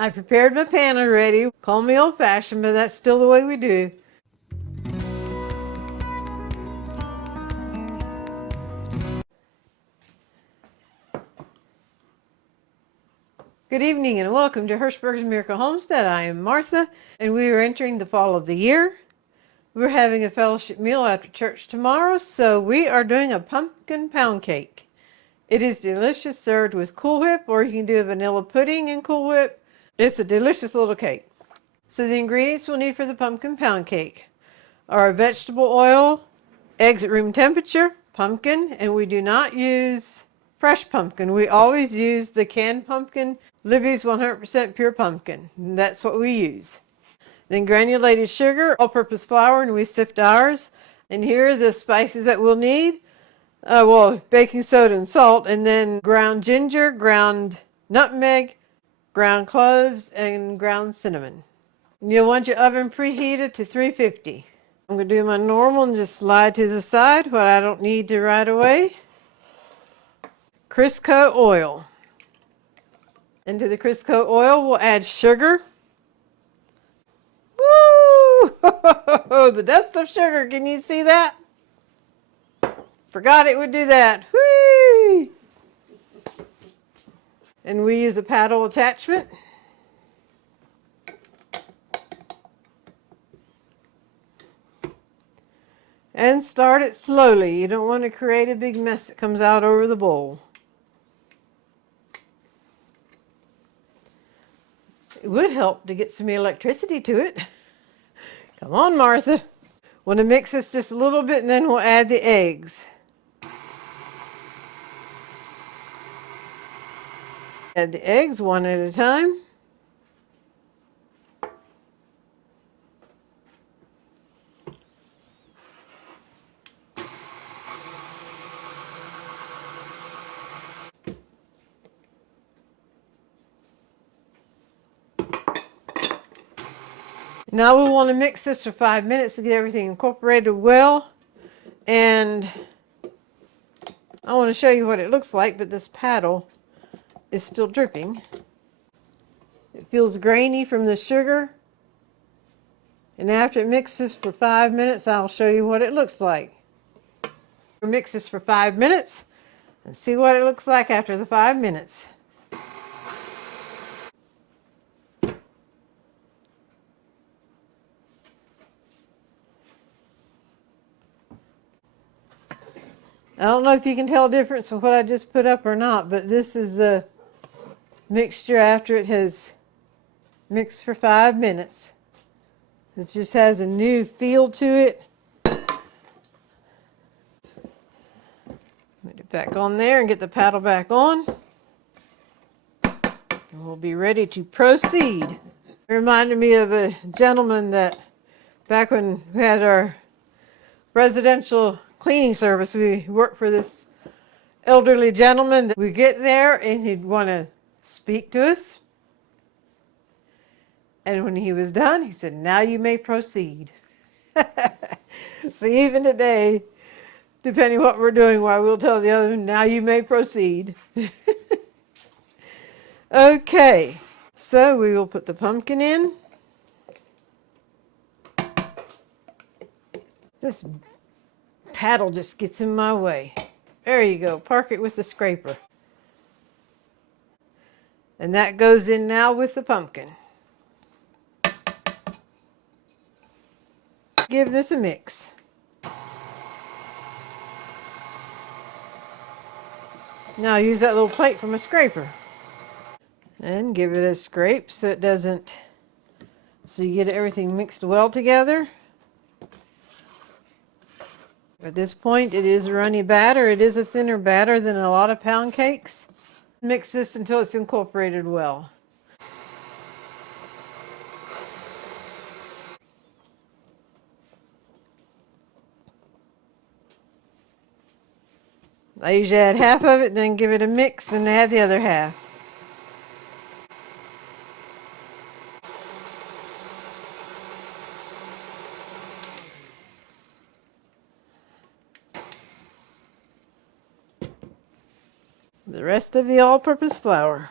I prepared my pan already. Call me old-fashioned, but that's still the way we do. Good evening and welcome to Hershberger's Miracle Homestead. I am Martha, and we are entering the fall of the year. We're having a fellowship meal after church tomorrow, so we are doing a pumpkin pound cake. It is delicious, served with Cool Whip, or you can do a vanilla pudding in Cool Whip. It's a delicious little cake. So the ingredients we'll need for the pumpkin pound cake are vegetable oil, eggs at room temperature, pumpkin, and we do not use fresh pumpkin. We always use the canned pumpkin, Libby's 100% pure pumpkin. And that's what we use. Then granulated sugar, all-purpose flour, and we sift ours. And here are the spices that we'll need. Baking soda and salt, and then ground ginger, ground nutmeg, ground cloves, and ground cinnamon. And you'll want your oven preheated to 350. I'm going to do my normal and just slide to the side what I don't need to right away. Crisco oil. Into the Crisco oil, we'll add sugar. Woo! The dust of sugar, can you see that? Forgot it would do that. Whee! And we use a paddle attachment. And start it slowly. You don't want to create a big mess that comes out over the bowl. It would help to get some electricity to it. Come on, Martha. Want to mix this just a little bit, and then we'll add the eggs. Add the eggs one at a time. Now we want to mix this for 5 minutes to get everything incorporated well. And I want to show you what it looks like, but this paddle is still dripping. It feels grainy from the sugar. And after it mixes for 5 minutes, I'll show you what it looks like. Mix this for 5 minutes and see what it looks like after the 5 minutes. I don't know if you can tell a difference from what I just put up or not, but this is the mixture after it has mixed for 5 minutes. It just has a new feel to it. Put it back on there and get the paddle back on. And we'll be ready to proceed. It reminded me of a gentleman that back when we had our residential cleaning service, we worked for this elderly gentleman that we get there and he'd want to speak to us. And when he was done, he said, "Now you may proceed." So even today, depending what we're doing, why we'll tell the other, "Now you may proceed." Okay, so we will put the pumpkin in. This paddle just gets in my way. There you go. Park it with the scraper. And that goes in now with the pumpkin. Give this a mix. Now use that little plate from a scraper. And give it a scrape so it doesn't, so you get everything mixed well together. At this point, it is a runny batter. It is a thinner batter than a lot of pound cakes. Mix this until it's incorporated well. I usually add half of it, then give it a mix and add the other half. The rest of the all-purpose flour.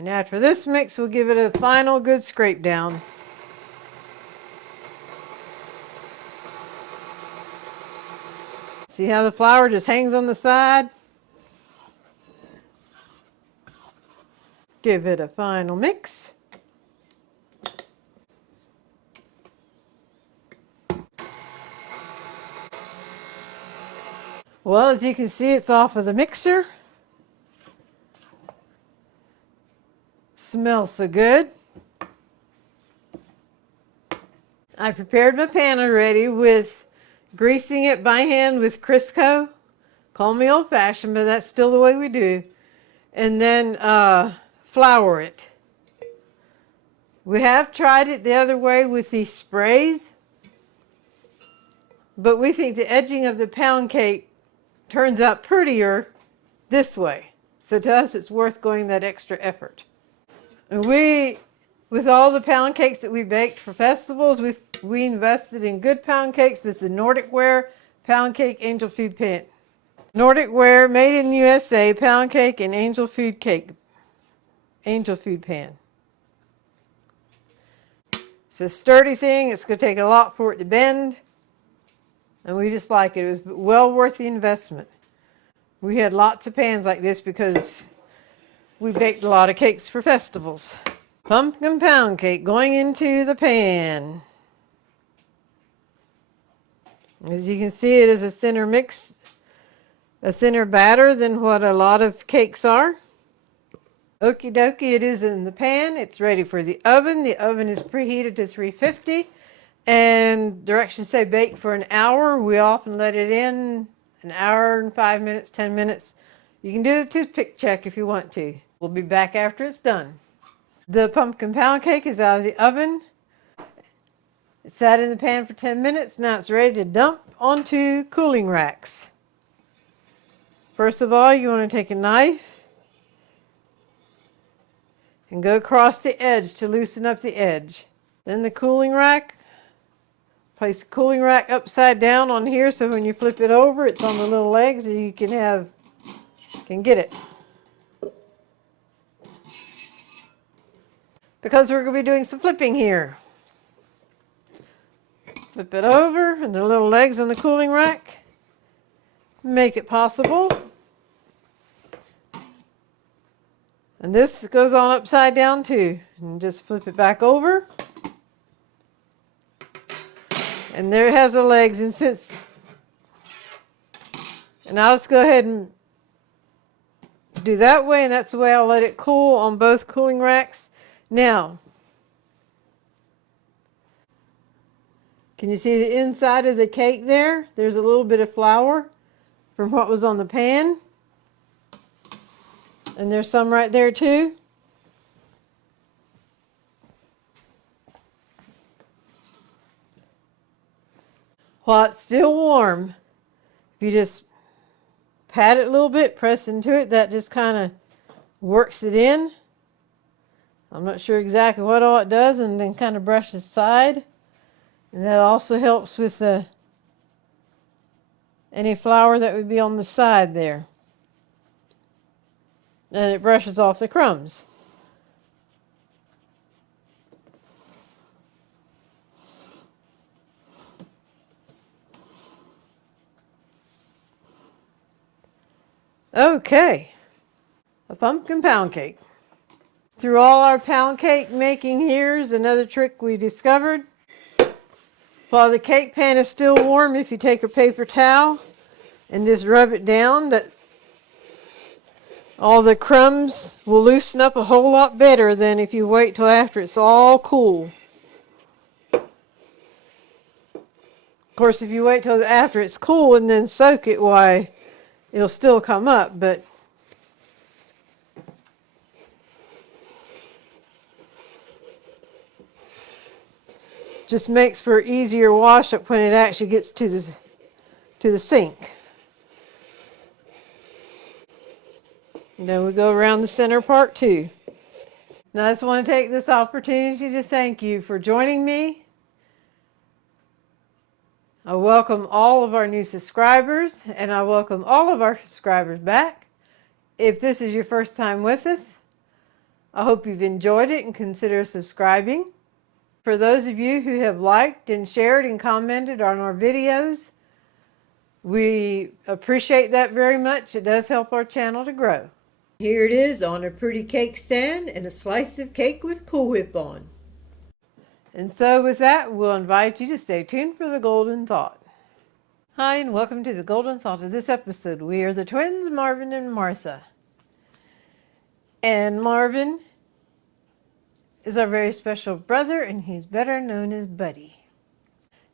And after this mix, we'll give it a final good scrape down. See how the flour just hangs on the side? Give it a final mix. Well, as you can see, it's off of the mixer. Smells so good. I prepared my pan already with greasing it by hand with Crisco. Call me old-fashioned, but that's still the way we do. And then flour it. We have tried it the other way with these sprays, but we think the edging of the pound cake turns out prettier this way. So to us, it's worth going that extra effort. And with all the pound cakes that we baked for festivals, we invested in good pound cakes. This is Nordic Ware Pound Cake Angel Food Pan. Nordic Ware, made in USA, pound cake and angel food pan. It's a sturdy thing. It's going to take a lot for it to bend. And we just like it. It was well worth the investment. We had lots of pans like this because we baked a lot of cakes for festivals. Pumpkin pound cake going into the pan. As you can see, it is a thinner mix, a thinner batter than what a lot of cakes are. Okie dokie, it is in the pan. It's ready for the oven. The oven is preheated to 350. And directions say bake for an hour. We often let it in an hour and 5 minutes, 10 minutes. You can do the toothpick check if you want to. We'll be back after it's done. The pumpkin pound cake is out of the oven. It sat in the pan for 10 minutes. Now it's ready to dump onto cooling racks. First of all, you want to take a knife and go across the edge to loosen up the edge. Then the cooling rack. Place the cooling rack upside down on here so when you flip it over, it's on the little legs and you can get it. Because we're going to be doing some flipping here. Flip it over and the little legs on the cooling rack make it possible. And this goes on upside down too. And just flip it back over. And there it has the legs, and I'll just go ahead and do that way, and that's the way I'll let it cool on both cooling racks. Now, can you see the inside of the cake there? There's a little bit of flour from what was on the pan. And there's some right there too. While it's still warm, if you just pat it a little bit, press into it, that just kind of works it in. I'm not sure exactly what all it does, and then kind of brush the side. And that also helps with any flour that would be on the side there. And it brushes off the crumbs. Okay, a pumpkin pound cake. Through all our pound cake making, here's another trick we discovered. While the cake pan is still warm, if you take a paper towel and just rub it down, that all the crumbs will loosen up a whole lot better than if you wait till after it's all cool. Of course, if you wait till after it's cool and then soak it, why, it'll still come up, but just makes for easier wash up when it actually gets to the sink. And then we go around the center part too. Now I just want to take this opportunity to thank you for joining me. I welcome all of our new subscribers, and I welcome all of our subscribers back. If this is your first time with us, I hope you've enjoyed it and consider subscribing. For those of you who have liked and shared and commented on our videos, we appreciate that very much. It does help our channel to grow. Here it is on a pretty cake stand and a slice of cake with Cool Whip on. And so with that, we'll invite you to stay tuned for the Golden Thought. Hi, and welcome to the Golden Thought of this episode. We are the twins, Marvin and Martha. And Marvin is our very special brother, and he's better known as Buddy.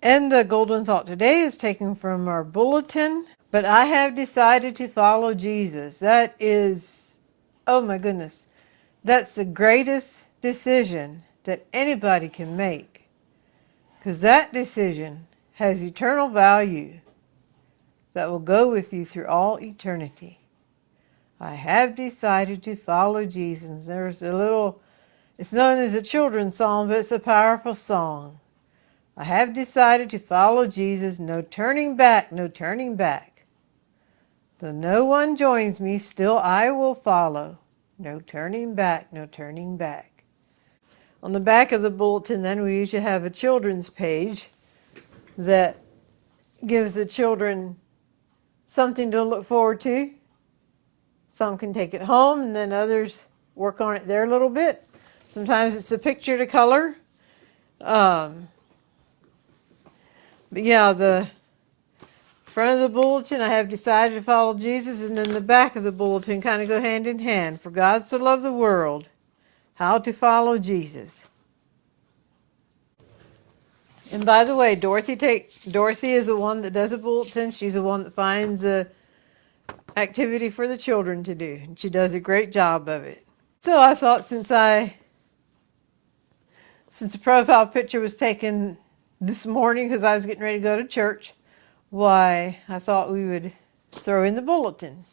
And the Golden Thought today is taken from our bulletin. But I have decided to follow Jesus. That is, oh my goodness, that's the greatest decision that anybody can make. Because that decision has eternal value that will go with you through all eternity. I have decided to follow Jesus. There's a little, it's known as a children's song, but it's a powerful song. I have decided to follow Jesus. No turning back, no turning back. Though no one joins me, still I will follow. No turning back, no turning back. On the back of the bulletin, then, we usually have a children's page that gives the children something to look forward to. Some can take it home, and then others work on it there a little bit. Sometimes it's a picture to color. But yeah, the front of the bulletin, I have decided to follow Jesus, and then the back of the bulletin kind of go hand in hand. For God so loved the world, how to follow Jesus. And by the way, Dorothy is the one that does a bulletin. She's the one that finds a activity for the children to do, and she does a great job of it. So I thought since the profile picture was taken this morning because I was getting ready to go to church, why, I thought we would throw in the bulletin.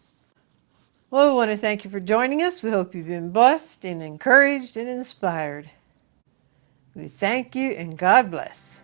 Well, we want to thank you for joining us. We hope you've been blessed and encouraged and inspired. We thank you, and God bless.